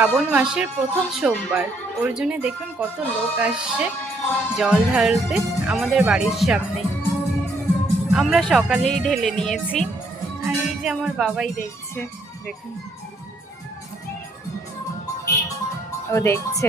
শ্রাবণ মাসের প্রথম সোমবার, ওর জন্য দেখুন কত লোক আসছে জল ঢালতে আমাদের বাড়ির সামনে। আমরা সকালেই ঢেলে নিয়েছি। আর এই যে আমার বাবাই দেখছে, দেখুন ও দেখছে।